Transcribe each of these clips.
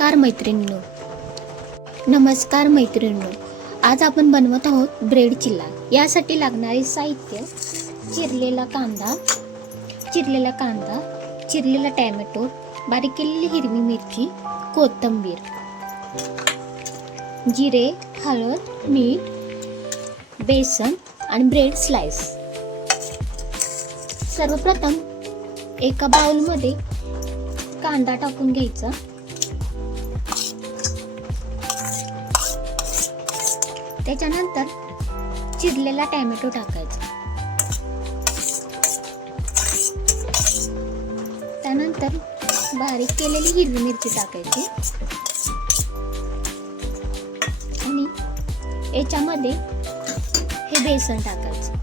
नमस्कार मैत्रिणींनो, आज आपण बनवत आहोत ब्रेड चिल्ला. यासाठी लागणारे साहित्य: चिरलेला कांदा, चिरलेला टोमॅटो, बारीक केलेली हिरवी मिरची, कोथिंबीर, जिरे, हळद, मीठ, बेसन आणि ब्रेड स्लाइस. सर्वप्रथम एका बाउलमध्ये कांदा टाकून घ्यायचा. त्याच्यानंतर चिरलेला टोमॅटो टाकायचा. त्यानंतर बारीक केलेली हिरवी मिरची टाकायची आणि याच्यामध्ये हे बेसन टाकायचं.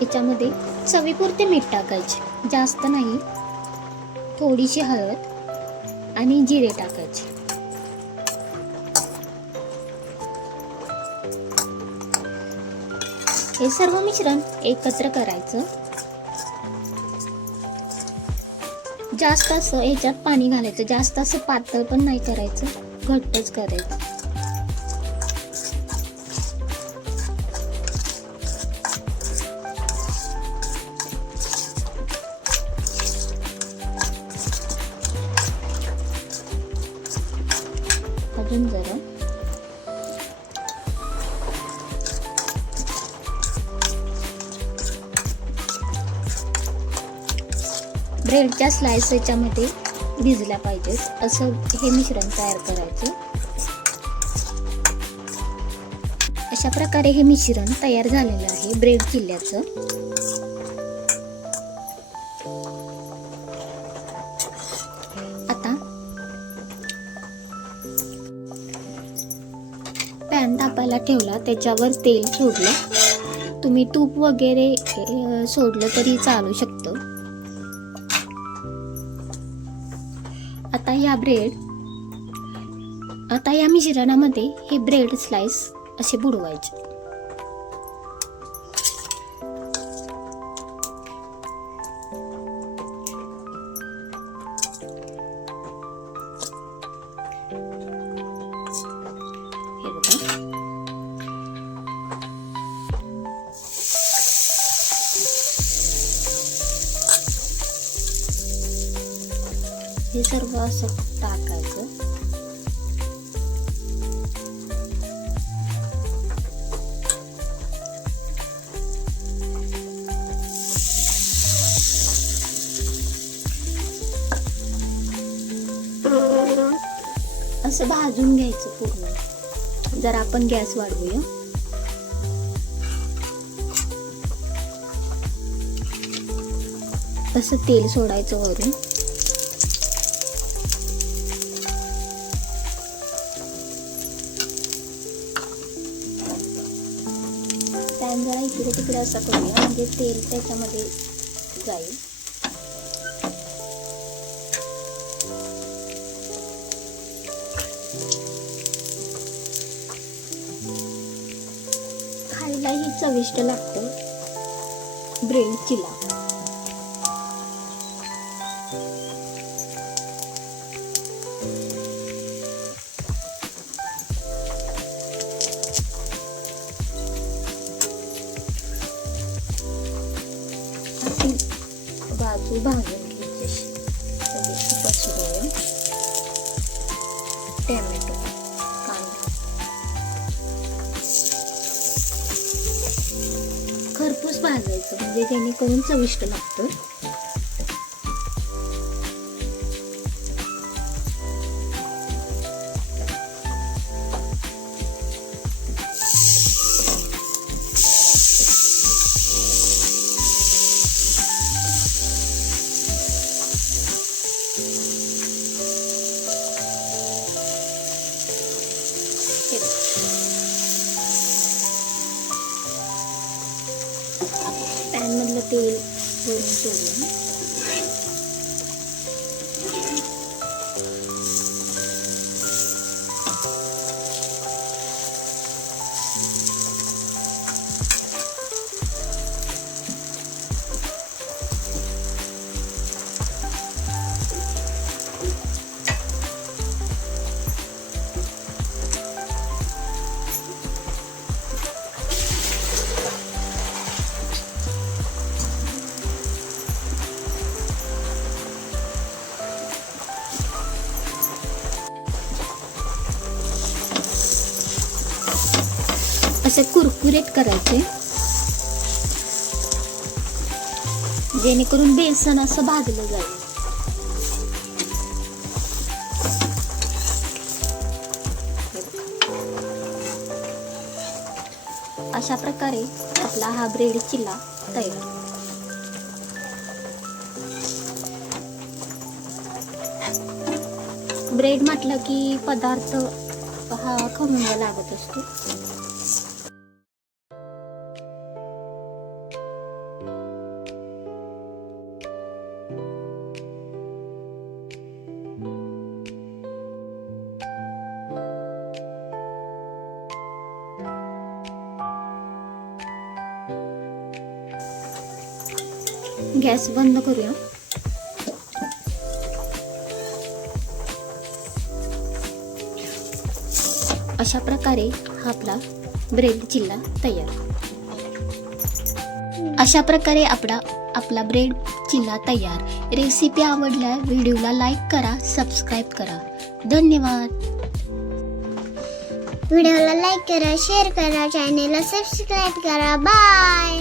याच्यामध्ये चवीपुरते मीठ टाकायचे, जास्त नाही. थोडीशी हळद आणि जिरे टाकायचे. हे सर्व मिश्रण एकत्र करायचं. जास्त असं याच्यात पाणी घालायचं, जास्त असं पातळ पण नाही करायचं, घट्टच करायचं. अजून जरा ब्रेडच्या स्लाइस याच्यामध्ये भिजल्या पाहिजेत, असं हे मिश्रण तयार करायचं. अशा प्रकारे हे मिश्रण तयार झालेलं आहे ब्रेड चिल्ल्याचं. आता पॅन तापायला ठेवला, त्याच्यावर तेल सोडलं. तुम्ही तूप वगैरे सोडलं तरी चालू शकतं. आता या मिश्रणामध्ये हे ब्रेड स्लाइस असे बुडवायचे. हे बघा, हे सर्व असं टाकायचं. असं भाजून घ्यायचं पूर्ण. जर आपण गॅस वाढवूया. असं तेल सोडायचं वरून. पॅन जरा इकडे तिकडे असं करूया, म्हणजे तेल त्याच्यामध्ये जाईल. खायलाही चविष्ट लागतं ब्रेड चिल्ला. बाजू भाजून घ्यायची. टोमॅटो, कांदा खरपूस भाजायचं, म्हणजे जेणेकरून चविष्ट लागतं. पॅन मधलं तेल वरून सोडून असे कुरकुरीत करायचे, जेणेकरून बेसन असं भाजलं जाईल. अशा प्रकारे आपला हा ब्रेड चिल्ला तयार. ब्रेड म्हटलं की पदार्थ हा खमंग लागत असतो. गॅस बंद करूया. अशा प्रकारे हा आपला ब्रेड चिल्ला तयार. अशा प्रकारे आपला ब्रेड चिल्ला तयार. रेसिपी आवडल्या व्हिडिओला लाईक करा, सबस्क्राईब करा. धन्यवाद. व्हिडिओला लाईक करा, शेअर करा, चॅनेलला सबस्क्राईब करा. बाय.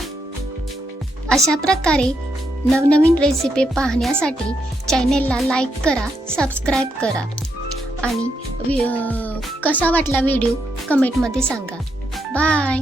अशा प्रकारे नवनवीन रेसिपी पाहण्यासाठी चॅनेलला लाईक करा, सबस्क्राईब करा आणि कसा वाटला व्हिडिओ कमेंटमध्ये सांगा. बाय.